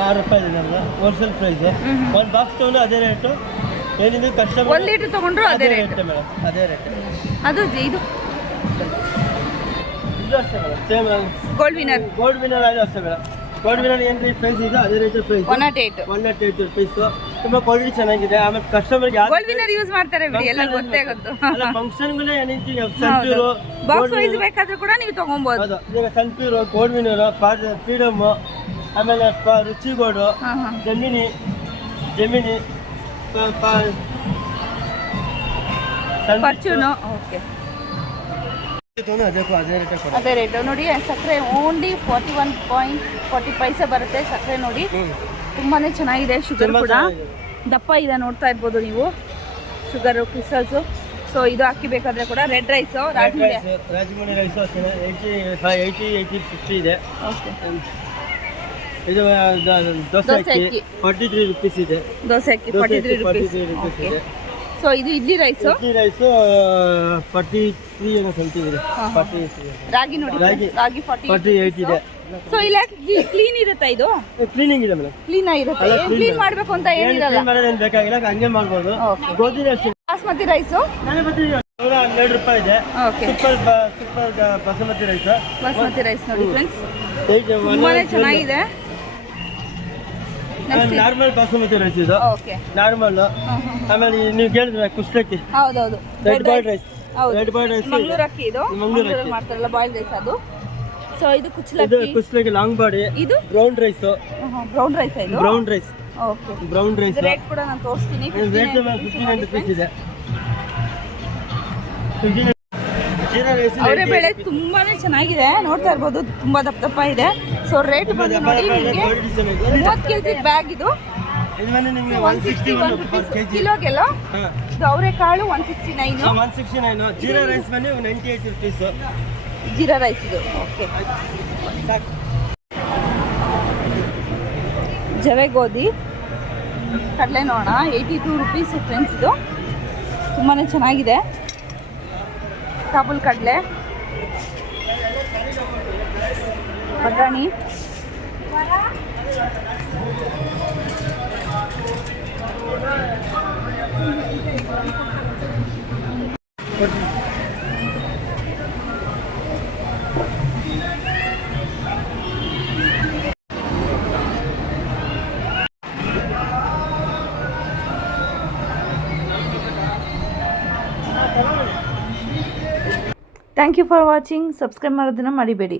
[SPEAKER 2] ಆರು ರೂಪಾಯಿ ಇದೆ ನಮ್ದು. ಹೋಲ್ಸೇಲ್ ಪ್ರೈಸ್ ಒಂದು ಬಾಕ್ಸ್ ತೊಗೊಂಡು ಅದೇ ರೇಟು ಏನಿದೆ ಕಸ್ಟಮರ್ ಒಂದು
[SPEAKER 1] ಲೀಟರ್ ತಗೊಂಡ್ರು ಅದೇ ರೇಟ್ ಮೇಡಮ್. ಅದೇ ರೇಟ್ ಅದು ಇದು?
[SPEAKER 2] ಇದು ಅಷ್ಟೇ madam. Same gold winner gold winner ಅದು ಅಷ್ಟೇ ಮೇಡಮ್. ಗೋಲ್ಡ್ ವಿನರ್ ಏನು ಪ್ರೈಸ್ ಇದೆ? ಅದೇ rate price one nought eight one nought eight rupees ತುಂಬ ಕ್ವಾಲಿಟಿ ಚೆನ್ನಾಗಿದೆ.
[SPEAKER 1] ಆಮೇಲೆ ಕಸ್ಟಮರ್ ಗೋಲ್ಡ್ ಯೂಸ್ ಮಾಡ್ತಾರೆ ಬಿಡಿ ಎಲ್ಲ ಗೊತ್ತೇ ಗೊತ್ತು.
[SPEAKER 2] ಅಲ್ಲ ಫಂಕ್ಷನ್ಗಳೇ ಏನಂತೀವಿ ಸನ್ಪ್ಯೂರು ಬಾಕ್ಸ್ ವೈಸ್ ಬೇಕಾದ್ರೂ ಕೂಡ ನೀವು ಈಗ ಗೋಲ್ಡ್ ವಿನರ್ ಫ್ರೀಡಮ್ ಆಮೇಲೆ Ruchi gold Gemini Gemini
[SPEAKER 1] okay ಅದೇ ರೇಟ್ ನೋಡಿ ಸಕ್ಕರೆ only forty one point forty paise ಬರುತ್ತೆ ಸಕ್ಕರೆ ನೋಡಿ. ತುಂಬಾ ಚೆನ್ನಾಗಿದೆ ಶುಗರ್ ಕೂಡ. ದಪ್ಪ ಇದೆ ನೋಡ್ತಾ ಇರ್ಬೋದು ನೀವು. ಶುಗರು ಕ್ರಿಸ್ಟಲ್ಸು ಸೊ ಇದು ಅಕ್ಕಿ ಬೇಕಾದ್ರೆ ಕೂಡ ರೆಡ್ ರೈಸು
[SPEAKER 2] ರಾಜ್ಮುಂಡೆ ಏಯ್ಟಿ ಫಿಫ್ಟಿ ಇದೆ. ಇದು ದೋಸೆ ಅಕ್ಕಿ. ಫಾರ್ಟಿ ತ್ರೀ ರುಪೀಸ್ ಇದೆ.
[SPEAKER 1] ದೋಸೆ ಅಕ್ಕಿ ಫಾರ್ಟಿ ತ್ರೀ ರುಪೀಸ್ ಇದೆ. ಸೊ ಇದು idli rice
[SPEAKER 2] idli rice forty three ಏನೋ ಸಮಥಿಂಗ್ ಇದೆ.
[SPEAKER 1] ಹಾ, ಹಾ. ಫಾರ್ಟಿ ರಾಗಿ ನೋಡಿ. ರಾಗಿ. ರಾಗಿ ಫಾರ್ಟಿ ಫಾರ್ಟಿ ಏಯ್ಟ್ ಇದೆ. ಸೊ ಇಲ್ಲ ಕ್ಲೀನ್ ಇರುತ್ತಾ ಇದು? ಕ್ಲೀನಿಂಗ್ ಇದೆ ಮೇಡಮ್. ಕ್ಲೀನ್ ಆಗಿರುತ್ತೆ. ಕ್ಲೀನ್ ಮಾಡಿ. ಮಾಡಬೇಕು ಅಂತ ಏನು ಏನಿರಲ್ಲ ಮಾಡೋದೇನು ಬೇಕಾಗಿಲ್ಲ ಹಂಗೆ ಮಾಡ್ಬೋದು. ಗೋಧಿ ರೈಸ್ ಅಷ್ಟೇ ಬಾಸ್ಮತಿ ರೈಸು? ನೂರ ಹನ್ನೆರಡು ರೂಪಾಯಿ ಇದೆ. Okay super super basmati rice. Basmati rice ನೋಡಿ ಫ್ರೆಂಡ್ಸ್ ತುಂಬಾನೇ ಚೆನ್ನಾಗಿದೆ.
[SPEAKER 2] ನಾರ್ಮಲ್ ಬಾಸುಮತಿ ರೈಸ್ ಇದು. ಓಕೆ ನಾರ್ಮಲ್ ಆಮೇಲೆ ನೀವು ಕೇಳಿದ್ರೆ ಕುಸ್ಲಕ್ಕಿ.
[SPEAKER 1] ಹೌದೌದು. ರೆಡ್ ಬಾಯ್ಡ್ ರೈಸ್ ಹೌದು. ರೆಡ್ ಬಾಯ್ಡ್ ರೈಸ್ ಮಂಗ್ಳೂರು ಅಕ್ಕಿ ಇದು. ಮಂಗ್ಳೂರು ಮಂಗಳೂರಲ್ಲಿ. ಮಾಡ್ತಾರಲ್ಲ ಬಾಯ್ಲ್ ರೈಸ್ ಅದು. ಸೊ ಇದು ಇದು
[SPEAKER 2] ಕುಚ್ಚಲಕ್ಕಿ ಲಾಂಗ್ ಬಾಡಿ ಇದು? ಬ್ರೌನ್ ರೈಸ್ ಬ್ರೌನ್ ರೈಸ್ ಇದು? Brown rice
[SPEAKER 1] okay brown rice rate ಕೂಡ ನಾನು ತೋರಿಸ್ತೀನಿ. ರೇಟ್ ಫಿಫ್ಟಿ ನೈನ್ ರುಪೀಸ್ ಇದೆ ಜೀರಾ ರೈಸ್ ಅವರೇ ಬೇಳೆ ತುಂಬಾನೇ ಚೆನ್ನಾಗಿದೆ. ನೋಡ್ತಾ ಇರ್ಬೋದು ತುಂಬಾ ದಪ್ಪ ದಪ್ಪ ಇದೆ. ಸೊ ರೇಟ್ ಬಂದು ನೋಡಿ ನಿಮಗೆ. ಮೂವತ್ತು ಕೆ ಜಿ ಬ್ಯಾಗ್ ಇದು. ಇದು. ನಿಮಗೆ one one sixty sixty one one per K G ಕಿಲೋಗೆಲ್ಲ? ಹಾಂ. ಇದು ಅವರೆಕಾಳು one sixty nine
[SPEAKER 2] one sixty nine jeera rice ಬಂದು ninety
[SPEAKER 1] eight rupees jeera rice ಇದು. ಓಕೆ ಜವೆ ಗೋಧಿ ಕಡಲೆ ನೋಡ ಏಯ್ಟಿ ಟೂ ರುಪೀಸ್ ಫ್ರೆಂಡ್ಸ್ ಇದು. ತುಂಬಾ ಚೆನ್ನಾಗಿದೆ. ಕಾಬೂಲ್ ಕಡಲೆ ಬಟಾಣಿ. Thank you for watching subscribe ಮಾಡೋದನ್ನು ಮರಿಬೇಡಿ.